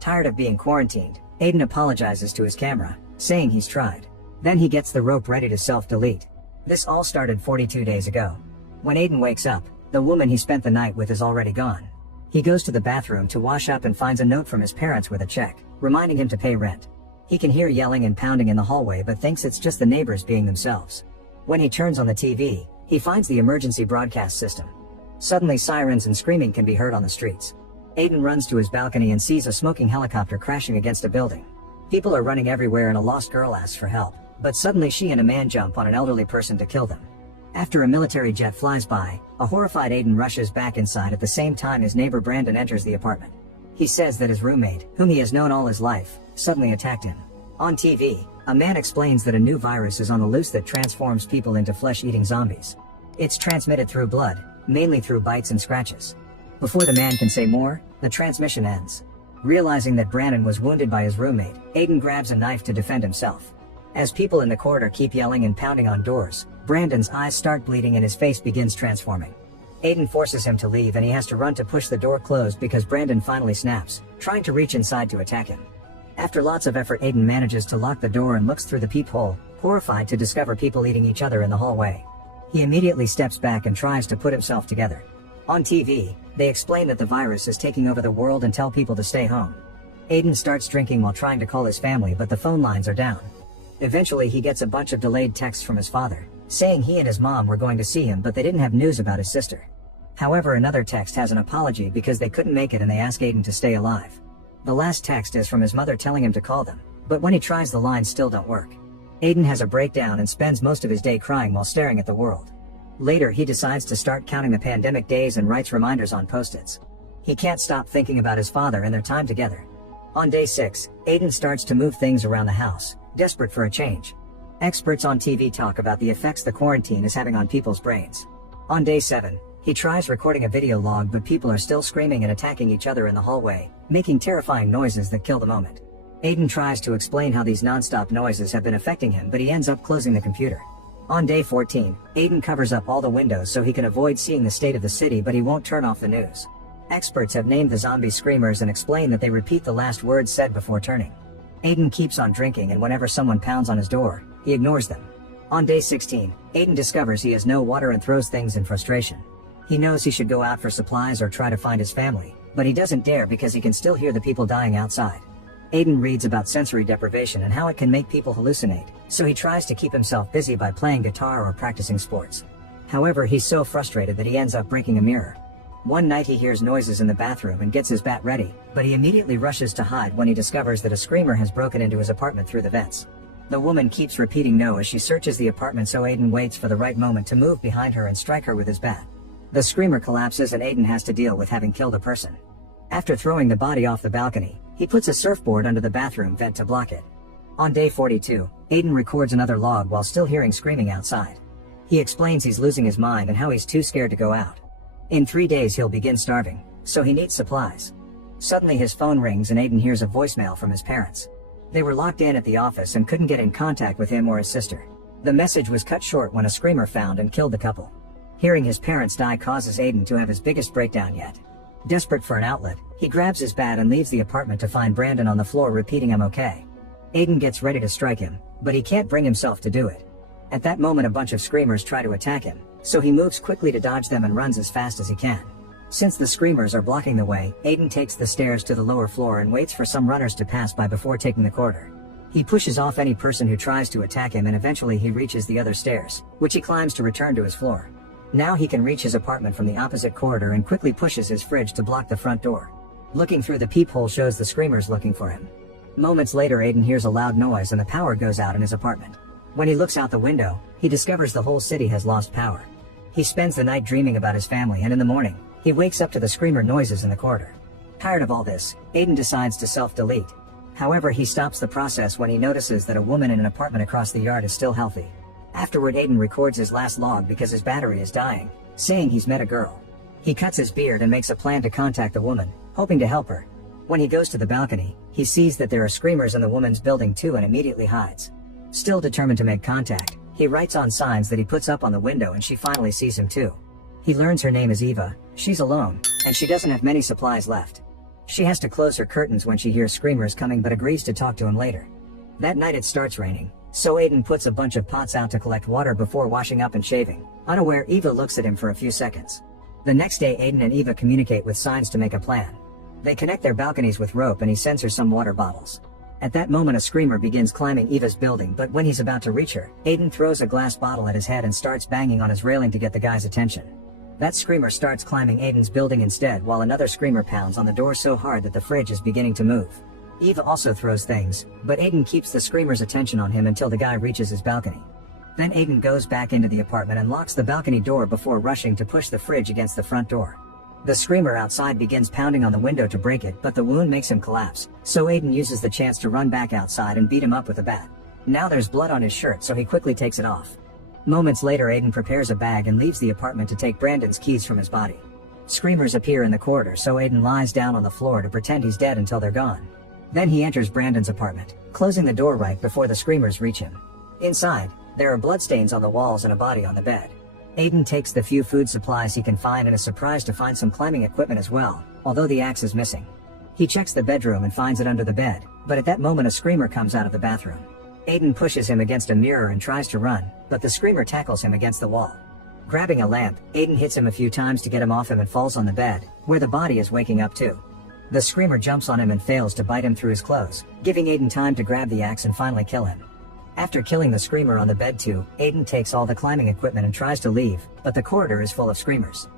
Tired of being quarantined, Aiden apologizes to his camera, saying he's tried. Then he gets the rope ready to self-delete. This all started 42 days ago. When Aiden wakes up, the woman he spent the night with is already gone. He goes to the bathroom to wash up and finds a note from his parents with a check, reminding him to pay rent. He can hear yelling and pounding in the hallway but thinks it's just the neighbors being themselves. When he turns on the TV, he finds the emergency broadcast system. Suddenly sirens and screaming can be heard on the streets. Aiden runs to his balcony and sees a smoking helicopter crashing against a building. People are running everywhere and a lost girl asks for help, but suddenly she and a man jump on an elderly person to kill them. After a military jet flies by, a horrified Aiden rushes back inside at the same time his neighbor Brandon enters the apartment. He says that his roommate, whom he has known all his life, suddenly attacked him. On TV, a man explains that a new virus is on the loose that transforms people into flesh-eating zombies. It's transmitted through blood, mainly through bites and scratches. Before the man can say more, the transmission ends. Realizing that Brandon was wounded by his roommate, Aiden grabs a knife to defend himself. As people in the corridor keep yelling and pounding on doors, Brandon's eyes start bleeding and his face begins transforming. Aiden forces him to leave and he has to run to push the door closed because Brandon finally snaps, trying to reach inside to attack him. After lots of effort, Aiden manages to lock the door and looks through the peephole, horrified to discover people eating each other in the hallway. He immediately steps back and tries to put himself together. On TV, they explain that the virus is taking over the world and tell people to stay home. Aiden starts drinking while trying to call his family but the phone lines are down. Eventually he gets a bunch of delayed texts from his father, saying he and his mom were going to see him but they didn't have news about his sister. However, another text has an apology because they couldn't make it and they ask Aiden to stay alive. The last text is from his mother telling him to call them, but when he tries the lines still don't work. Aiden has a breakdown and spends most of his day crying while staring at the world. Later he decides to start counting the pandemic days and writes reminders on post-its. He can't stop thinking about his father and their time together. On day 6, Aiden starts to move things around the house, desperate for a change. Experts on TV talk about the effects the quarantine is having on people's brains. On day 7, he tries recording a video log but people are still screaming and attacking each other in the hallway, making terrifying noises that kill the moment. Aiden tries to explain how these non-stop noises have been affecting him but he ends up closing the computer. On day 14, Aiden covers up all the windows so he can avoid seeing the state of the city but he won't turn off the news. Experts have named the zombie screamers and explain that they repeat the last words said before turning. Aiden keeps on drinking and whenever someone pounds on his door, he ignores them. On day 16, Aiden discovers he has no water and throws things in frustration. He knows he should go out for supplies or try to find his family, but he doesn't dare because he can still hear the people dying outside. Aiden reads about sensory deprivation and how it can make people hallucinate, so he tries to keep himself busy by playing guitar or practicing sports. However, he's so frustrated that he ends up breaking a mirror. One night he hears noises in the bathroom and gets his bat ready, but he immediately rushes to hide when he discovers that a screamer has broken into his apartment through the vents. The woman keeps repeating no as she searches the apartment so Aiden waits for the right moment to move behind her and strike her with his bat. The screamer collapses and Aiden has to deal with having killed a person. After throwing the body off the balcony, he puts a surfboard under the bathroom vent to block it. On day 42, Aiden records another log while still hearing screaming outside. He explains he's losing his mind and how he's too scared to go out. In 3 days he'll begin starving, so he needs supplies. Suddenly his phone rings and Aiden hears a voicemail from his parents. They were locked in at the office and couldn't get in contact with him or his sister. The message was cut short when a screamer found and killed the couple. Hearing his parents die causes Aiden to have his biggest breakdown yet. Desperate for an outlet, he grabs his bat and leaves the apartment to find Brandon on the floor repeating "I'm okay." Aiden gets ready to strike him, but he can't bring himself to do it. At that moment a bunch of screamers try to attack him, so he moves quickly to dodge them and runs as fast as he can. Since the screamers are blocking the way, Aiden takes the stairs to the lower floor and waits for some runners to pass by before taking the corridor. He pushes off any person who tries to attack him and eventually he reaches the other stairs, which he climbs to return to his floor. Now he can reach his apartment from the opposite corridor and quickly pushes his fridge to block the front door. Looking through the peephole shows the screamers looking for him. Moments later Aiden hears a loud noise and the power goes out in his apartment. When he looks out the window, he discovers the whole city has lost power. He spends the night dreaming about his family and in the morning, he wakes up to the screamer noises in the corridor. Tired of all this, Aiden decides to self-delete. However, he stops the process when he notices that a woman in an apartment across the yard is still healthy. Afterward Aiden records his last log because his battery is dying, saying he's met a girl. He cuts his beard and makes a plan to contact the woman, hoping to help her. When he goes to the balcony, he sees that there are screamers in the woman's building too and immediately hides. Still determined to make contact, he writes on signs that he puts up on the window and she finally sees him too. He learns her name is Eva, she's alone, and she doesn't have many supplies left. She has to close her curtains when she hears screamers coming but agrees to talk to him later. That night it starts raining, so Aiden puts a bunch of pots out to collect water before washing up and shaving. Unaware, Eva looks at him for a few seconds. The next day Aiden and Eva communicate with signs to make a plan. They connect their balconies with rope and he sends her some water bottles. At that moment a screamer begins climbing Eva's building, but when he's about to reach her, Aiden throws a glass bottle at his head and starts banging on his railing to get the guy's attention. That screamer starts climbing Aiden's building instead, while another screamer pounds on the door so hard that the fridge is beginning to move. Eva also throws things, but Aiden keeps the screamer's attention on him until the guy reaches his balcony. Then Aiden goes back into the apartment and locks the balcony door before rushing to push the fridge against the front door. The screamer outside begins pounding on the window to break it, but the wound makes him collapse, so Aiden uses the chance to run back outside and beat him up with a bat. Now there's blood on his shirt, so he quickly takes it off. Moments later Aiden prepares a bag and leaves the apartment to take Brandon's keys from his body. Screamers appear in the corridor, so Aiden lies down on the floor to pretend he's dead until they're gone. Then he enters Brandon's apartment, closing the door right before the screamers reach him. Inside, there are bloodstains on the walls and a body on the bed. Aiden takes the few food supplies he can find and is surprised to find some climbing equipment as well, although the axe is missing. He checks the bedroom and finds it under the bed, but at that moment a screamer comes out of the bathroom. Aiden pushes him against a mirror and tries to run, but the screamer tackles him against the wall. Grabbing a lamp, Aiden hits him a few times to get him off him and falls on the bed, where the body is waking up too. The screamer jumps on him and fails to bite him through his clothes, giving Aiden time to grab the axe and finally kill him. After killing the screamer on the bed too, Aiden takes all the climbing equipment and tries to leave, but the corridor is full of screamers.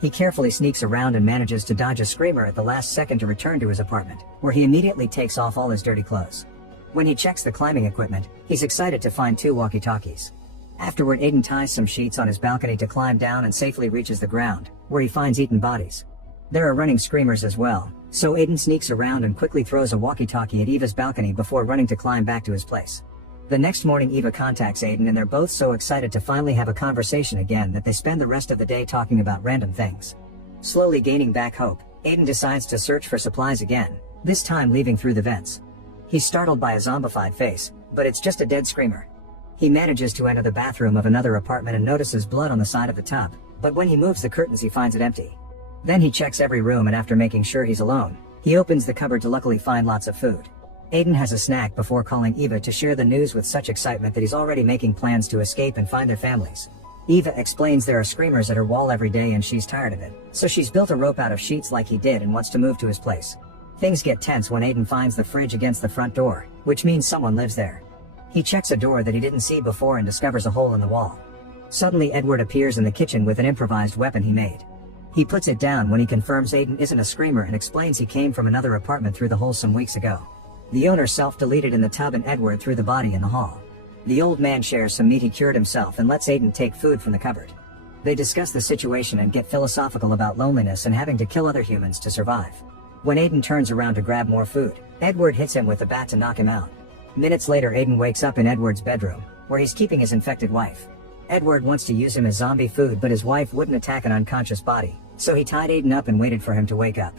He carefully sneaks around and manages to dodge a screamer at the last second to return to his apartment, where he immediately takes off all his dirty clothes. When he checks the climbing equipment, he's excited to find 2 walkie-talkies. Afterward, Aiden ties some sheets on his balcony to climb down and safely reaches the ground, where he finds eaten bodies. There are running screamers as well, so Aiden sneaks around and quickly throws a walkie-talkie at Eva's balcony before running to climb back to his place. The next morning Eva contacts Aiden and they're both so excited to finally have a conversation again that they spend the rest of the day talking about random things. Slowly gaining back hope, Aiden decides to search for supplies again, this time leaving through the vents. He's startled by a zombified face, but it's just a dead screamer. He manages to enter the bathroom of another apartment and notices blood on the side of the tub, but when he moves the curtains he finds it empty. Then he checks every room and after making sure he's alone, he opens the cupboard to luckily find lots of food. Aiden has a snack before calling Eva to share the news with such excitement that he's already making plans to escape and find their families. Eva explains there are screamers at her wall every day and she's tired of it, so she's built a rope out of sheets like he did and wants to move to his place. Things get tense when Aiden finds the fridge against the front door, which means someone lives there. He checks a door that he didn't see before and discovers a hole in the wall. Suddenly Edward appears in the kitchen with an improvised weapon he made. He puts it down when he confirms Aiden isn't a screamer and explains he came from another apartment through the hole some weeks ago. The owner self-deleted in the tub and Edward threw the body in the hall. The old man shares some meat he cured himself and lets Aiden take food from the cupboard. They discuss the situation and get philosophical about loneliness and having to kill other humans to survive. When Aiden turns around to grab more food, Edward hits him with a bat to knock him out. Minutes later Aiden wakes up in Edward's bedroom, where he's keeping his infected wife. Edward wants to use him as zombie food but his wife wouldn't attack an unconscious body, so he tied Aiden up and waited for him to wake up.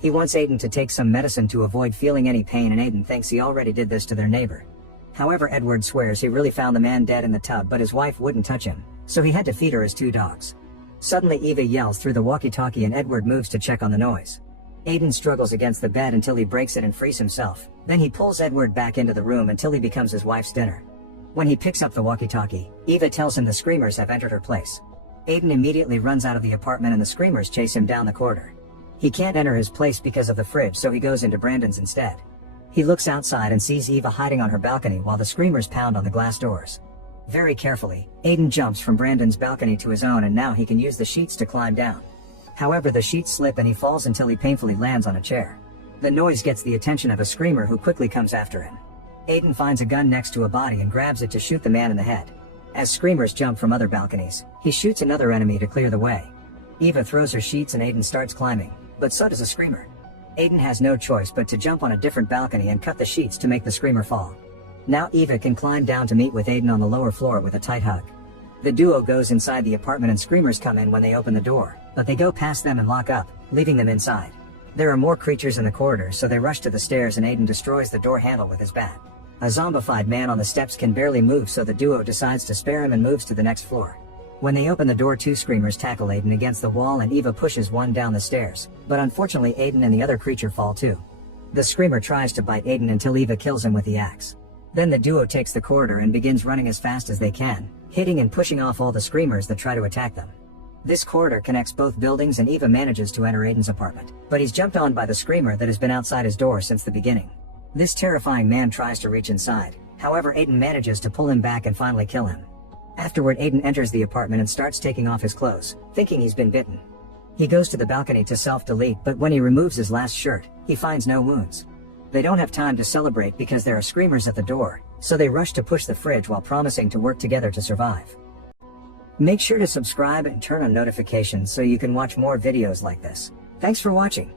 He wants Aiden to take some medicine to avoid feeling any pain and Aiden thinks he already did this to their neighbor. However, Edward swears he really found the man dead in the tub but his wife wouldn't touch him, so he had to feed her his 2 dogs. Suddenly Eva yells through the walkie-talkie and Edward moves to check on the noise. Aiden struggles against the bed until he breaks it and frees himself, then he pulls Edward back into the room until he becomes his wife's dinner. When he picks up the walkie-talkie, Eva tells him the screamers have entered her place. Aiden immediately runs out of the apartment and the screamers chase him down the corridor. He can't enter his place because of the fridge, so he goes into Brandon's instead. He looks outside and sees Eva hiding on her balcony while the screamers pound on the glass doors. Very carefully, Aiden jumps from Brandon's balcony to his own and now he can use the sheets to climb down. However, the sheets slip and he falls until he painfully lands on a chair. The noise gets the attention of a screamer who quickly comes after him. Aiden finds a gun next to a body and grabs it to shoot the man in the head. As screamers jump from other balconies, he shoots another enemy to clear the way. Eva throws her sheets and Aiden starts climbing, but so does a screamer. Aiden has no choice but to jump on a different balcony and cut the sheets to make the screamer fall. Now Eva can climb down to meet with Aiden on the lower floor with a tight hug. The duo goes inside the apartment and screamers come in when they open the door, but they go past them and lock up, leaving them inside. There are more creatures in the corridor, so they rush to the stairs and Aiden destroys the door handle with his bat. A zombified man on the steps can barely move, so the duo decides to spare him and moves to the next floor. When they open the door, two screamers tackle Aiden against the wall and Eva pushes one down the stairs, but unfortunately Aiden and the other creature fall too. The screamer tries to bite Aiden until Eva kills him with the axe. Then the duo takes the corridor and begins running as fast as they can, hitting and pushing off all the screamers that try to attack them. This corridor connects both buildings and Eva manages to enter Aiden's apartment, but he's jumped on by the screamer that has been outside his door since the beginning. This terrifying man tries to reach inside, however Aiden manages to pull him back and finally kill him. Afterward, Aiden enters the apartment and starts taking off his clothes, thinking he's been bitten. He goes to the balcony to self-delete, but when he removes his last shirt, he finds no wounds. They don't have time to celebrate because there are screamers at the door, so they rush to push the fridge while promising to work together to survive. Make sure to subscribe and turn on notifications so you can watch more videos like this. Thanks for watching.